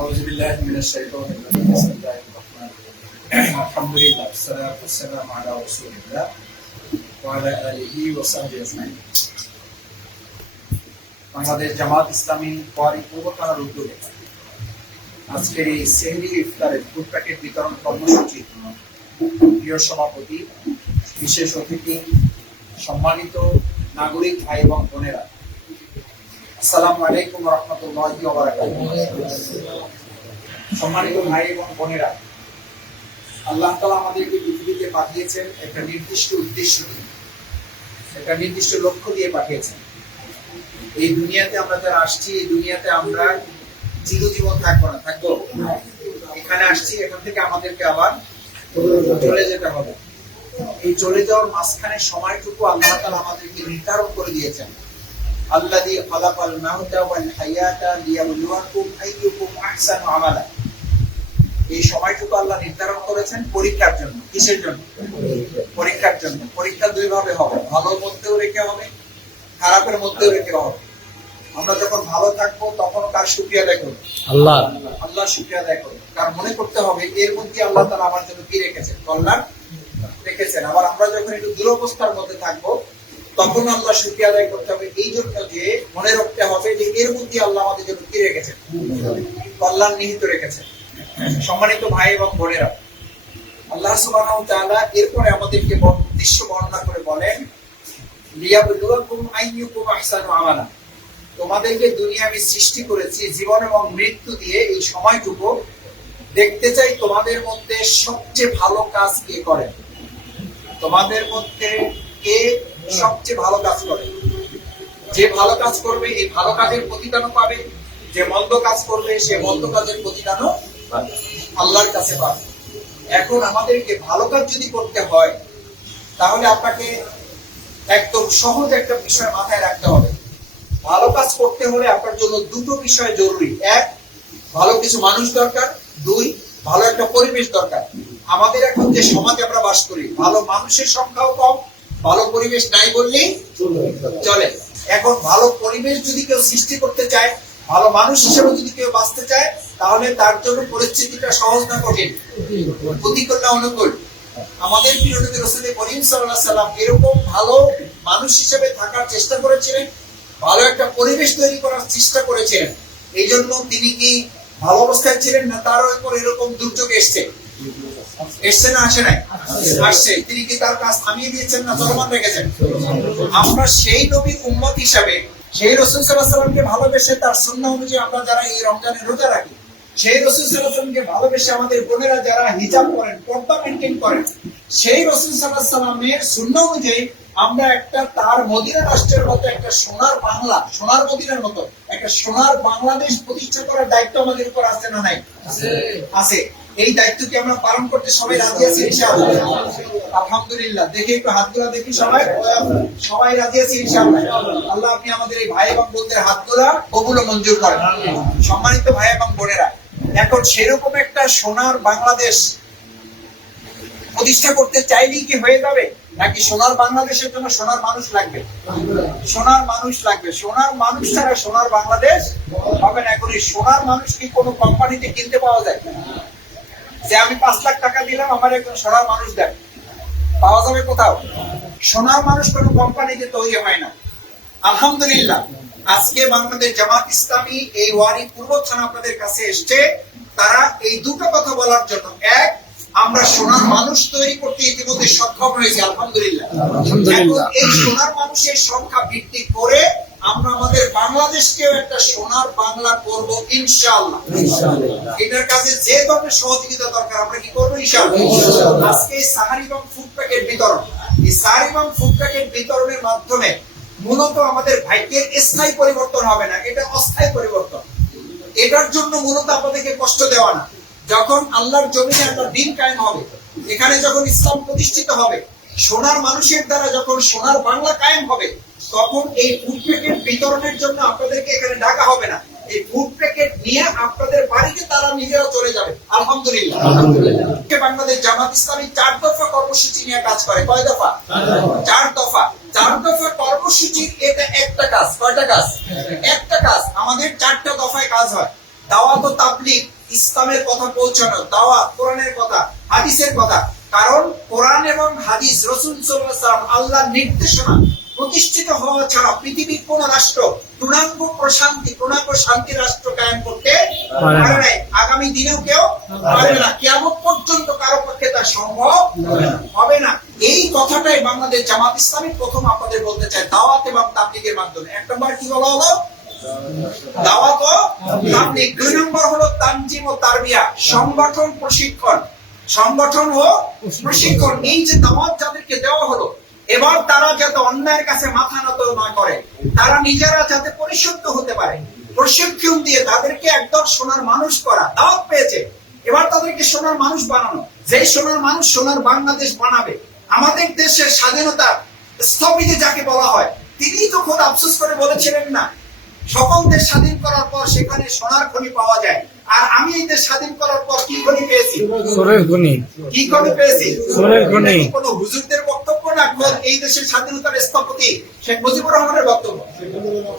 أعوذ بالله من الشيطان الرجيم بسم الله الرحمن الرحيم الحمد لله والصلاة والسلام على رسول الله وعلى آله وصحبه أجمعين Bangladesh Jamaat Islami query পূর্ব থানার উদ্যোগে আজকের এই সেহরি ইফতারের ফুড প্যাকেট বিতরণ কর্মসূচি প্রিয় সভাপতি বিশেষ অতিথি সম্মানিত নাগরিক ভাই এবং বোনেরা এই দুনিয়াতে আমরা যারা আসছি, এই দুনিয়াতে আমরা চিরজীবন থাকব না, থাকব। এখানে আসছি, এখান থেকে আমাদেরকে আবার চলে যেতে হবে। এই চলে যাওয়ার মাঝখানে সময়টুকু আল্লাহ তালা আমাদেরকে নির্ধারণ করে দিয়েছেন। আল্লাযী খালাকাল মাউতা ওয়াল হায়াতা লিয়াবলুয়াকুম আইয়ুকুম আহসানু আমালা এই সময়টুকু আল্লাহ নির্ধারণ করেছেন পরীক্ষার জন্য। কিসের জন্য? পরীক্ষার জন্য। পরীক্ষা দুই ভাবে হবে। ভালোর মধ্যেও রেখে হবে খারাপের মধ্যেও রেখে হবে। আমরা যখন ভালো থাকব তখন কার শুক্রিয়া আদায় করব। আল্লাহ। আল্লাহ শুক্রিয়া আদায় করব। কারণ মনে করতে হবে এর মধ্যে আল্লাহ তালা আমার জন্য কি রেখেছেন? কল্যাণ রেখেছেন। আবার আমরা যখন একটু দুরবস্থার মধ্যে থাকব তখন আল্লাহ শুক্রিয়া আদায় করতে হবে। এই জন্য যে মনে রাখতে হবে যে এর মধ্যে আল্লাহ আমাদের জন্য কি রেখেছেন? কল্যাণ নিহিত রেখেছেন। সম্মানিত ভাই এবং বোনেরা, আল্লাহ ওয়া এরপরে আমাদেরকে দৃশ্য বর্ণনা করে বলেন তোমাদেরকে দুনিয়া আমি সৃষ্টি করেছি জীবন এবং মৃত্যু দিয়ে এই সময়টুকু। দেখতে চাই তোমাদের মধ্যে সবচেয়ে ভালো কাজ কে করে? তোমাদের মধ্যে কে সবচেয়ে ভালো কাজ করে। যে ভালো কাজ করবে, এই ভালো কাজের প্রতিদানও পাবে। যে মন্দ কাজ করবে, সে মন্দ কাজের প্রতিদানও আল্লাহর কাছে পাবে। এখন আমাদেরকে ভালো কাজ যদি করতে হয়, তাহলে আপনাকে একদম সহজ একটা বিষয় মাথায় রাখতে হবে। ভালো কাজ করতে হলে আপনার জন্য দুটো বিষয় জরুরি। এক, ভালো কিছু মানুষ দরকার। দুই, ভালো একটা পরিবেশ দরকার। আমাদের এখন যে সমাজে আমরা বাস করি, ভালো মানুষের সংখ্যাও কম ভালো পরিবেশ নাই বললেই চলে। এখন ভালো পরিবেশ যদি কেউ সৃষ্টি করতে চায়, ভালো মানুষ হিসেবে যদি কেউ বাঁচতে চায়, তাহলে তার জন্য পরিস্থিতিটা সহজ না কঠিন। প্রতিকূল না অনুকূল। আমাদের প্রিয় নবী রাসূল করিম আলাইহি সাল্লাম এরকম ভালো মানুষ হিসেবে থাকার চেষ্টা করেছিলেন, ভালো একটা পরিবেশ তৈরি করার চেষ্টা করেছিলেন। এই জন্য তিনি কি ভালো অবস্থায় ছিলেন না তার উপর এরকম দুর্যোগ এসছে? এসছে না আসে নাই? আসছে। তিনি কি তার কাজ থামিয়ে দিয়েছেন না চলমান রেখেছেন? আমরা সেই নবীর উম্মত হিসাবে, সেই রসুল সাল্লাহ ভালোবেসে তার সুন্নাহ অনুযায়ী আমরা যারা এই রমজানের রোজা রাখি, সেই রসুল সাল্লাহ সাল্লামকে ভালোবেসে আমাদের বোনেরা যারা হিজাব করেন পর্দা মেনটেন করেন, সেই রসুল সাল্লাহ সাল্লামের অনুযায়ী আমরা একটা তার মদিনা রাষ্ট্রের মতো, একটা সোনার বাংলা, সোনার মদিনার মতো, একটা সোনার বাংলাদেশ প্রতিষ্ঠা করার দায়িত্ব আমাদের উপর আছে না নাই? আছে। এই দায়িত্ব কি আমরা পালন করতে সবাই রাজি আছি ইনশাআল্লাহ? আলহামদুলিল্লাহ। দেখি একটু হাতগুলা দেখি সবাই। সবাই রাজি আছি ইনশাআল্লাহ। আল্লাহ আপনি আমাদের এই ভাই এবং বোনদের হাতগুলা কবুল ও মঞ্জুর করেন। সম্মানিত ভাই এবং বোনেরা, এখন সেরকম একটা সোনার বাংলাদেশ প্রতিষ্ঠা করতে চাইলেই কি হয়ে যাবে? নাকি সোনার বাংলাদেশের জন্য সোনার মানুষ লাগবে? সোনার মানুষ লাগবে। সোনার মানুষ ছাড়া সোনার বাংলাদেশ হবে না। এখন সোনার মানুষ কি কোনো কোম্পানিতে কিনতে পাওয়া যায়? যে আমি পাঁচ লাখ টাকা দিলাম আমার একজন সোনার মানুষ দেন। পাওয়া যাবে কোথাও? সোনার মানুষ কোনো কোম্পানিতে তৈরি হয় না। আলহামদুলিল্লাহ আজকে বাংলাদেশ জামাত ইসলামী এই ওয়ারি পূর্ব আপনাদের কাছে এসছে। তারা এই দুটো কথা বলার জন্য এক আমরা সোনার মানুষ তৈরি করতে ইতিমধ্যে সক্ষম হয়েছি আলহামদুলিল্লাহ। আলহামদুলিল্লাহ। এই সোনার মানুষের সংখ্যা বৃদ্ধি করে আমরা আমাদের বাংলাদেশকেও একটা সোনার বাংলা করব ইনশাআল্লাহ। এটার কাছে যে ধরনের সহযোগিতা দরকার আমরা কি করব? ইনশাআল্লাহ। আজকে এই সাহারি এবং ফুড প্যাকেট বিতরণ। এই সাহারি এবং ফুড প্যাকেট বিতরণের মাধ্যমে মূলত আমাদের ভাগ্যের স্থায়ী পরিবর্তন হবে না এটা অস্থায়ী পরিবর্তন। এটার জন্য মূলত আপনাদেরকে কষ্ট দেওয়া না। যখন আল্লাহর জমিনে একটা দিন কায়েম হবে এখানে যখন ইসলাম প্রতিষ্ঠিত হবে সোনার মানুষের দ্বারা যখন সোনার বাংলা কায়েম হবে তখন এই ফুড প্যাকেট বিতরণের জন্য আপনাদেরকে এখানে ডাকা হবে না। এই ফুড প্যাকেট নিয়ে আপনাদের বাড়িতে তারা নিজেরা চলে যাবে। আলহামদুলিল্লাহ। বাংলাদেশ জামাত ইসলামী চার দফা কর্মসূচি নিয়ে কাজ করে। কয় দফা। চার দফা। চার দফা কর্মসূচির এটা একটা কাজ। কয়টা কাজ? একটা কাজ। আমাদের চারটা দফায় কাজ হয়। দাওয়াত ও তাবলিগ ইসলামের কথা পৌঁছানো দাওয়াত কোরআনের কথা হাদিসের কথা। কারণ কোরআন এবং হাদিস রসুল সাল্লাম আল্লাহর নির্দেশনা প্রতিষ্ঠিত হওয়া ছাড়া পৃথিবীর কোন রাষ্ট্র পূর্ণাঙ্গ প্রশান্তি পূর্ণাঙ্গ শান্তি রাষ্ট্র কায়েম করতে পারে না। নাই। আগামী দিনেও কেউ পারবে না। কিয়ামত পর্যন্ত কারও পক্ষে তা সম্ভব হবে না। এই কথাটাই বাংলাদেশ জামাত ইসলামী প্রথম আপনাদের বলতে চায়। দাওয়াত এবং তাবলিগের মাধ্যমে। এক নম্বর কি বলা হলো? দাওয়াত ও তাবলিগ। দুই নম্বর হলো তানজিম ও তারবিয়া। সংগঠন প্রশিক্ষণ। সংগঠন ও প্রশিক্ষণ এই যে দাওয়াত যাদেরকে দেওয়া হলো। এবার তারা যাতে অন্যায়ের কাছে মাথা নত না করে, তারা নিজেরা যাতে পরিশুদ্ধ হতে পারে। প্রশিক্ষণ দিয়ে তাদেরকে একদম সোনার মানুষ করা, দাওয়াত পেয়েছে। এবার তাদেরকে সোনার মানুষ বানানো। যেই সোনার মানুষ সোনার বাংলাদেশ বানাবে, আমাদের দেশের স্বাধীনতা স্থগিতে যাকে বলা হয় তিনি তো খোদ আফসোস করে বলেছিলেন না সকল দেশ স্বাধীন করার পর সেখানে সোনার খনি পাওয়া যায়। আর আমি এই দেশ স্বাধীন করার পর কি খনি পেয়েছি? সোরের খনি। কি খনি পেয়েছি? সোনার খনি। কোনো হুজুরদের বক্তব্য না এই দেশের স্বাধীনতার স্থপতি শেখ মুজিবুর রহমানের বক্তব্য?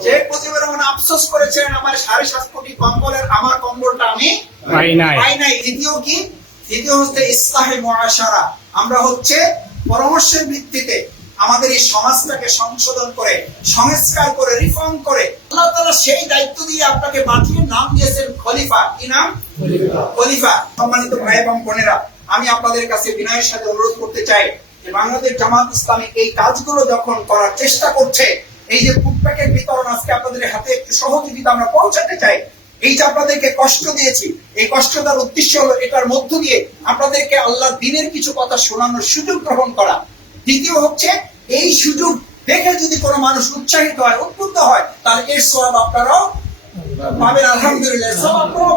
শেখ মুজিবুর রহমান আফসোস করেছেন আমার সাড়ে সাত কোটি কম্বলের আমার কম্বলটা আমি পাই নাই। পাই নাই। দ্বিতীয় কি? দ্বিতীয় হচ্ছে ইসলাহে মহাসারা আমরা হচ্ছে পরামর্শের ভিত্তিতে আমাদের এই সমাজটাকে সংশোধন করে সংস্কার করে রিফর্ম করে আল্লাহ তাআলা সেই দায়িত্ব দিয়ে আপনাকে পাঠিয়ে নাম দিয়েছেন খলিফা। কি নাম? খলিফা। সম্মানিত ভাই এবং বোনেরা আমি আপনাদের কাছে বিনয়ের সাথে অনুরোধ করতে চাই যে বাংলাদেশ জামাত ইসলামী এই কাজগুলো যখন করার চেষ্টা করছে এই যে ফুড প্যাকেট বিতরণ আজকে আপনাদের হাতে একটু সহযোগিতা আমরা পৌঁছাতে চাই এই যে আপনাদেরকে কষ্ট দিয়েছি এই কষ্টটার উদ্দেশ্য হলো এটার মধ্য দিয়ে আপনাদেরকে আল্লাহ দিনের কিছু কথা শোনানোর সুযোগ গ্রহণ করা। দ্বিতীয় হচ্ছে, এই সুযোগ দেখে যদি কোনো মানুষ উৎসাহিত হয় উদ্বুদ্ধ হয়, তাহলে এর সব আপনারাও পাবেন, আলহামদুলিল্লাহ।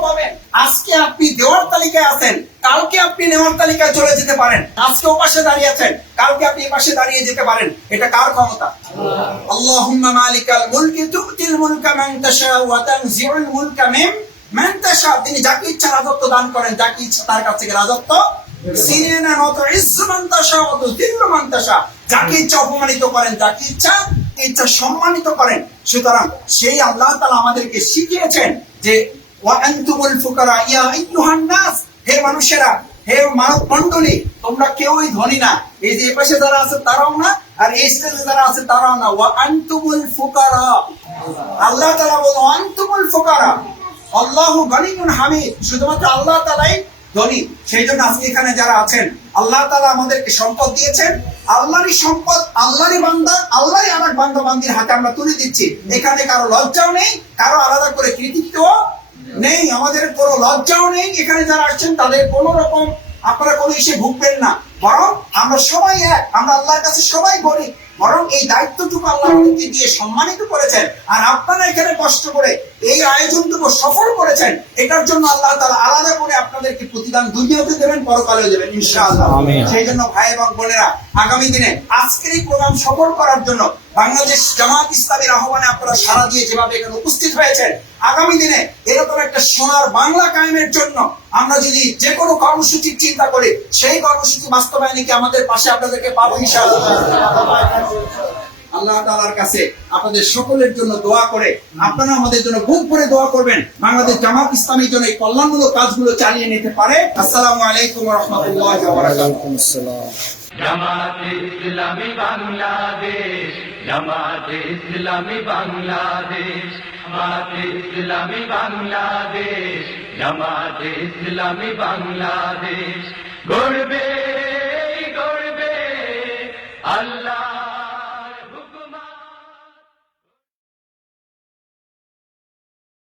পাবেন। আজকে আপনি দেওয়ার তালিকায় আছেন, কালকে আপনি নেওয়ার তালিকায় চলে যেতে পারেন। আজকে পাশে দাঁড়িয়ে আছেন, কালকে আপনি পাশে দাঁড়িয়ে যেতে পারেন। এটা কার ক্ষমতা? আল্লাহুম্মা মালিকাল মুলকি তুতিল মুলকা মান তাশা ওয়া তানজিউল মুলকা মিম মান তাশা তিনি যাকে ইচ্ছা রাজত্ব দান করেন, যাকে ইচ্ছা তার কাছ থেকে রাজত্ব যাকে ইচ্ছা অপমানিত করেন, যাকে ইচ্ছা ইচ্ছা সম্মানিত করেন, সুতরাং সেই আল্লাহ তাআলা আমাদেরকে শিখিয়েছেন যে হে মানুষেরা, হে মানব মণ্ডলী, তোমরা কেউই ধনী না। এই যে এপাশে যারা আছে তারাও না, আর এই স্টেজে যারা আছে তারাও না। ওয়া আনতুমুল ফুকারা। আল্লাহ তাআলা বলো আনতুমুল ফুকারা। আল্লাহু গনিয়ুন হামিদ। শুধুমাত্র আল্লাহ তাআলাই ধনী সেই জন্য এখানে যারা আছেন, আল্লাহ তাআলা আমাদেরকে সম্পদ দিয়েছেন। আল্লাহরই সম্পদ, আল্লাহরই বান্দা আল্লাহরই আমার বান্দা বান্দির হাতে আমরা তুলে দিচ্ছি। এখানে কারও লজ্জাও নেই, কারও আলাদা করে কৃতিত্ব নেই, আমাদের কোনো লজ্জাও নেই। এখানে যারা আসছেন, তাদের কোনো রকম আপনারা কোনো ইসে ভুগবেন না। বরং আমরা সবাই এক, আমরা আল্লাহর কাছে সবাই গরিব। বরং এই দায়িত্বটুকু আল্লাহ দিয়ে সম্মানিত করেছেন। আর আপনারা এখানে কষ্ট করে এই আয়োজনটুকু সফল করেছেন। এটার জন্য আল্লাহ তাআলা আলাদা করে আপনাদেরকে প্রতিদান দুনিয়াতে দেবেন পরকালেও দেবেন ইনশাআল্লাহ। সেই জন্য ভাই এবং বোনেরা আগামী দিনে আজকের এই প্রোগ্রাম সফল করার জন্য বাংলাদেশ জামাত ইসলামের আহ্বানে আপনারা সারা দিয়ে যেভাবে এখানে উপস্থিত হয়েছেন আগামী দিনে এরকম একটা সোনার বাংলা কায়েমের জন্য আমরা যদি যে কোনো কর্মসূচির চিন্তা করি সেই কর্মসূচি বাস্তবায়নে কি আমাদের পাশে আপনাদেরকে পাবো ইনশাআল্লাহ? আল্লাহ তাআলার কাছে আপনাদের সকলের জন্য দোয়া করে আপনারা আমাদের জন্য বুক করে দোয়া করবেন। বাংলাদেশ জামাত ইসলামের জন্য এই কল্যাণমূলক কাজগুলো চালিয়ে নিতে পারে। আসসালামু আলাইকুম ওয়া রাহমাতুল্লাহি ওয়া বারাকাতুহু। ওয়ালাইকুম আসসালাম। জামাতে ইসলামী বাংলাদেশ জামাতে ইসলামী বাংলাদেশ জামাতে ইসলামী বাংলাদেশ জামাতে ইসলামী বাংলাদেশ গড়বে